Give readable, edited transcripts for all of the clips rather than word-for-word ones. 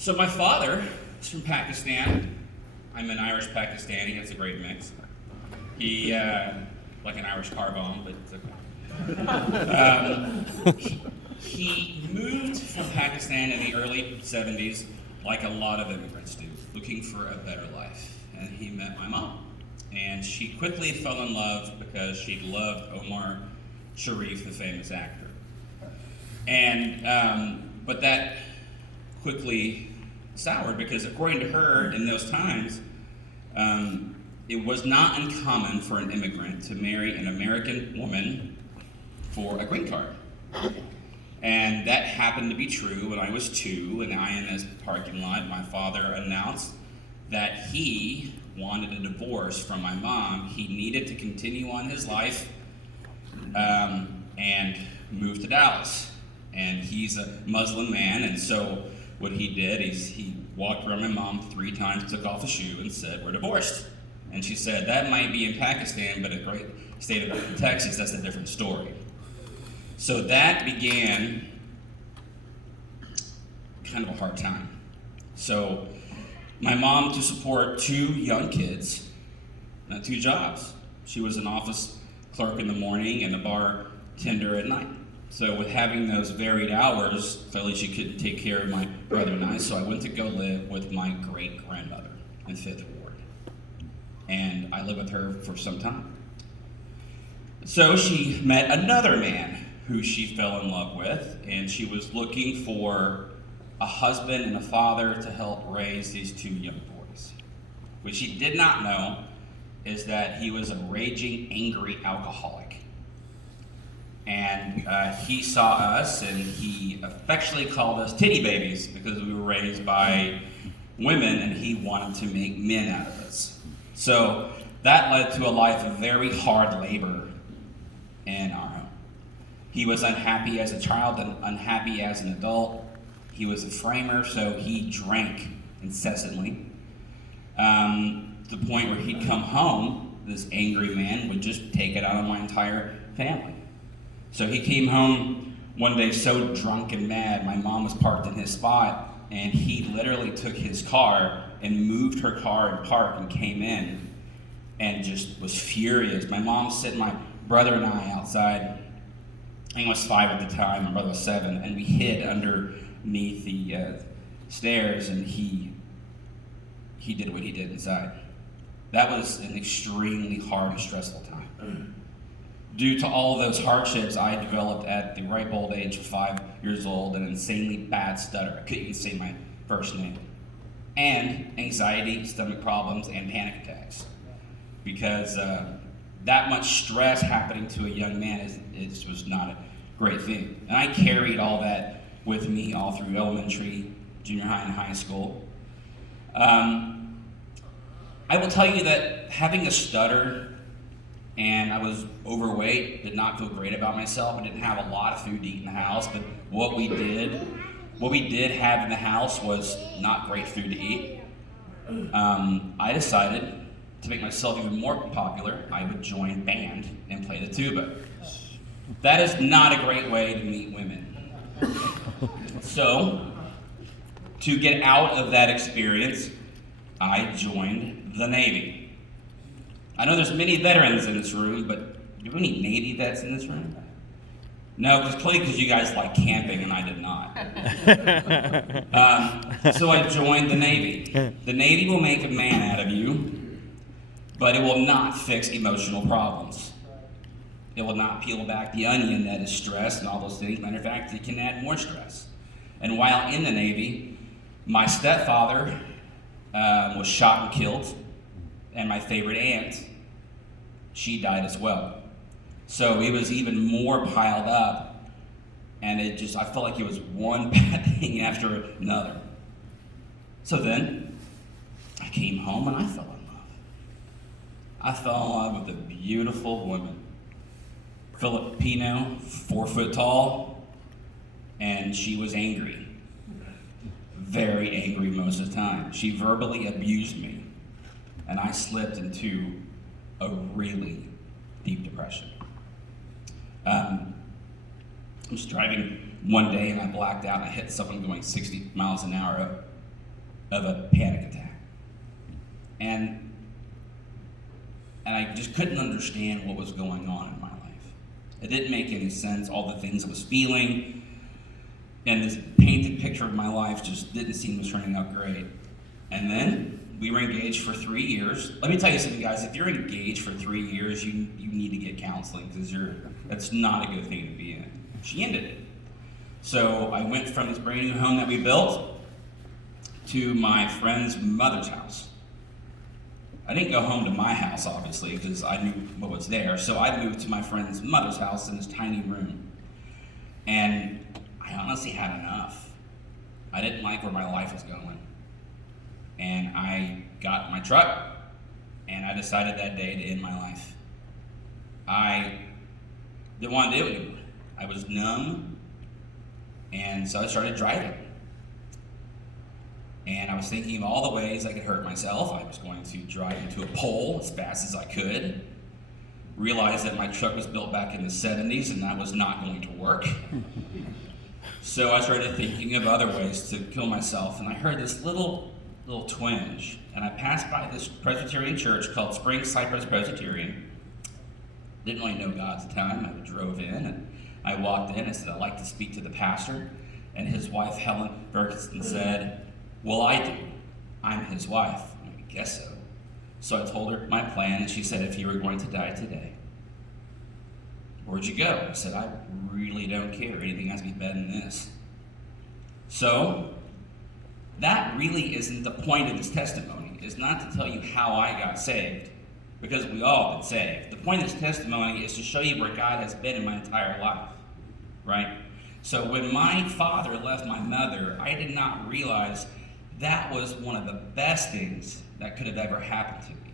So my father is from Pakistan. I'm an Irish Pakistani. It's a great mix. He, like an Irish car bomb, but it's okay. He moved from Pakistan in the early 70s, like a lot of immigrants do, looking for a better life. And he met my mom. And she quickly fell in love because she loved Omar Sharif, the famous actor. And, but that quickly soured because according to her, in those times, it was not uncommon for an immigrant to marry an American woman for a green card. And that happened to be true when I was 2, in the INS parking lot. My father announced that he wanted a divorce from my mom. He needed to continue on his life and move to Dallas. And he's a Muslim man, and so what he did is he walked around my mom 3 times, took off a shoe, and said, "We're divorced." And she said, "That might be in Pakistan, but a great state of Texas, that's a different story." So that began kind of a hard time. So my mom, to support 2 young kids, 2 jobs. She was an office clerk in the morning and a bartender at night. So with having those varied hours, clearly she couldn't take care of my brother and I, so I went to go live with my great-grandmother in 5th Ward. And I lived with her for some time. So she met another man who she fell in love with, and she was looking for a husband and a father to help raise these 2 young boys. What she did not know is that he was a raging, angry alcoholic. And he saw us, and he affectionately called us titty babies because we were raised by women, and he wanted to make men out of us. So that led to a life of very hard labor in our home. He was unhappy as a child and unhappy as an adult. He was a framer, so he drank incessantly. To the point where he'd come home, this angry man would just take it out on my entire family. So he came home one day so drunk and mad, my mom was parked in his spot, and he literally took his car and moved her car in park and came in and just was furious. My mom sent my brother and I outside. I think I was 5 at the time, my brother was 7, and we hid underneath the stairs, and he did what he did inside. That was an extremely hard and stressful time. Due to all of those hardships, I developed at the ripe old age of 5 years old an insanely bad stutter. I couldn't even say my first name. And anxiety, stomach problems, and panic attacks. Because that much stress happening to a young man was not a great thing. And I carried all that with me all through elementary, junior high, and high school. I will tell you that having a stutter and I was overweight, did not feel great about myself. I didn't have a lot of food to eat in the house, but what we did have in the house was not great food to eat. I decided to make myself even more popular, I would join band and play the tuba. That is not a great way to meet women. So, to get out of that experience, I joined the Navy. I know there's many veterans in this room, but do we need Navy vets in this room? No, clearly because you guys like camping and I did not. So I joined the Navy. The Navy will make a man out of you, but it will not fix emotional problems. It will not peel back the onion that is stress and all those things. Matter of fact, it can add more stress. And while in the Navy, my stepfather was shot and killed, and my favorite aunt, she died as well. So it was even more piled up, and I felt like it was one bad thing after another. So then, I came home and I fell in love. I fell in love with a beautiful woman. Filipino, 4 foot tall, and she was angry. Very angry most of the time. She verbally abused me, and I slipped into a really deep depression. I was driving one day and I blacked out and I hit someone going 60 miles an hour of a panic attack. And I just couldn't understand what was going on in my life. It didn't make any sense, all the things I was feeling, and this painted picture of my life just didn't seem to be turning out great. And then we were engaged for 3 years. Let me tell you something, guys. If you're engaged for 3 years, you need to get counseling, because that's not a good thing to be in. She ended it. So I went from this brand new home that we built to my friend's mother's house. I didn't go home to my house, obviously, because I knew what was there. So I moved to my friend's mother's house in this tiny room. And I honestly had enough. I didn't like where my life was going. And I got my truck, and I decided that day to end my life. I didn't want to do it anymore. I was numb, and so I started driving. And I was thinking of all the ways I could hurt myself. I was going to drive into a pole as fast as I could. Realized that my truck was built back in the 70s, and that was not going to work. So I started thinking of other ways to kill myself, and I heard this little twinge. And I passed by this Presbyterian church called Spring Cypress Presbyterian. Didn't really know God at the time. I drove in, and I walked in and said, I'd like to speak to the pastor. And his wife, Helen Ferguson, said, well, I do. I'm his wife. I guess so. So I told her my plan, and she said, if you were going to die today, where'd you go? I said, I really don't care. Anything has to be better than this. So that really isn't the point of this testimony. It's not to tell you how I got saved, because we all been saved. The point of this testimony is to show you where God has been in my entire life, right? So when my father left my mother, I did not realize that was one of the best things that could have ever happened to me.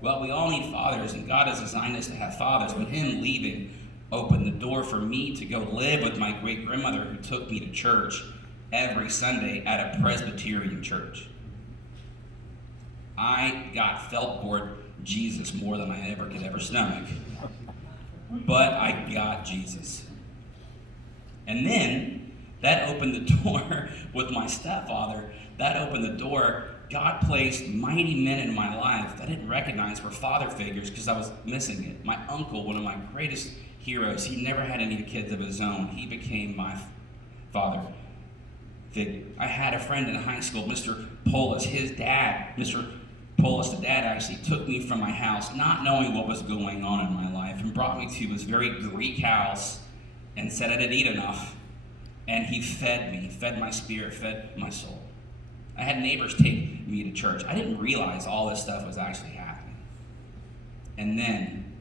Well, we all need fathers, and God has designed us to have fathers, but him leaving opened the door for me to go live with my great-grandmother, who took me to church every Sunday at a Presbyterian church. I got felt board Jesus more than I could ever stomach. But I got Jesus. And then that opened the door with my stepfather. That opened the door. God placed mighty men in my life that I didn't recognize were father figures because I was missing it. My uncle, one of my greatest heroes, he never had any kids of his own. He became my father figure. I had a friend in high school, Mr. Polis. His dad, Mr. Polis, the dad, actually took me from my house, not knowing what was going on in my life, and brought me to his very Greek house and said I didn't eat enough. And he fed me, fed my spirit, fed my soul. I had neighbors take me to church. I didn't realize all this stuff was actually happening. And then,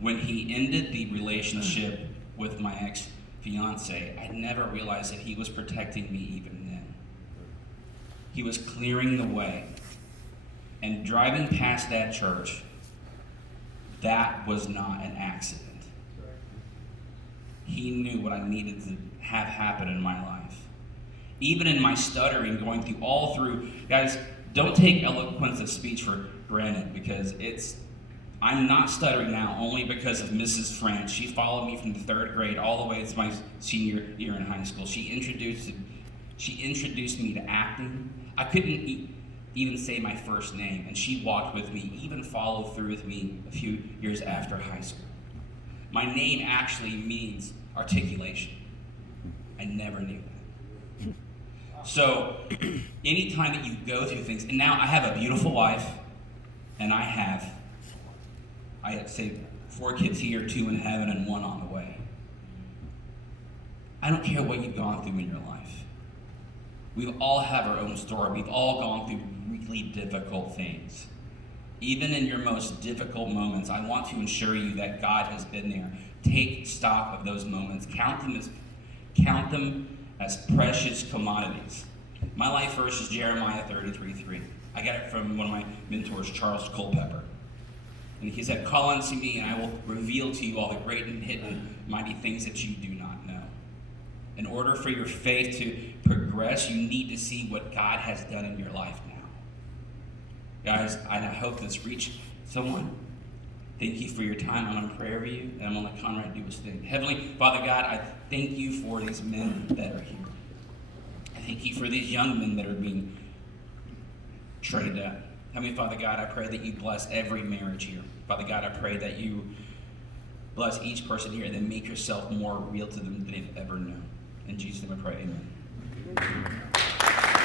when he ended the relationship with my ex-fiance, I never realized that he was protecting me even then. He was clearing the way. And driving past that church, that was not an accident. He knew what I needed to have happen in my life. Even in my stuttering, going through, guys, don't take eloquence of speech for granted, because I'm not stuttering now only because of Mrs. French. She followed me from the 3rd grade all the way to my senior year in high school. She introduced me to acting. I couldn't even say my first name, and she walked with me, even followed through with me a few years after high school. My name actually means articulation. I never knew that. So, anytime that you go through things, and now I have a beautiful wife, and I say 4 kids here, 2 in heaven, and 1 on the way. I don't care what you've gone through in your life. We all have our own story. We've all gone through really difficult things. Even in your most difficult moments, I want to assure you that God has been there. Take stock of those moments. Count them as precious commodities. My life verse is Jeremiah 33:3. I got it from one of my mentors, Charles Culpepper. And he said, call unto me, and I will reveal to you all the great and hidden mighty things that you do not know. In order for your faith to progress, you need to see what God has done in your life now. Guys, I hope this reached someone. Thank you for your time. I'm going to pray over you, and I'm going to let Conrad do his thing. Heavenly Father God, I thank you for these men that are here. I thank you for these young men that are being pray that. Heavenly Father God, I pray that you bless every marriage here. Father God, I pray that you bless each person here and then make yourself more real to them than they've ever known. In Jesus' name I pray, amen.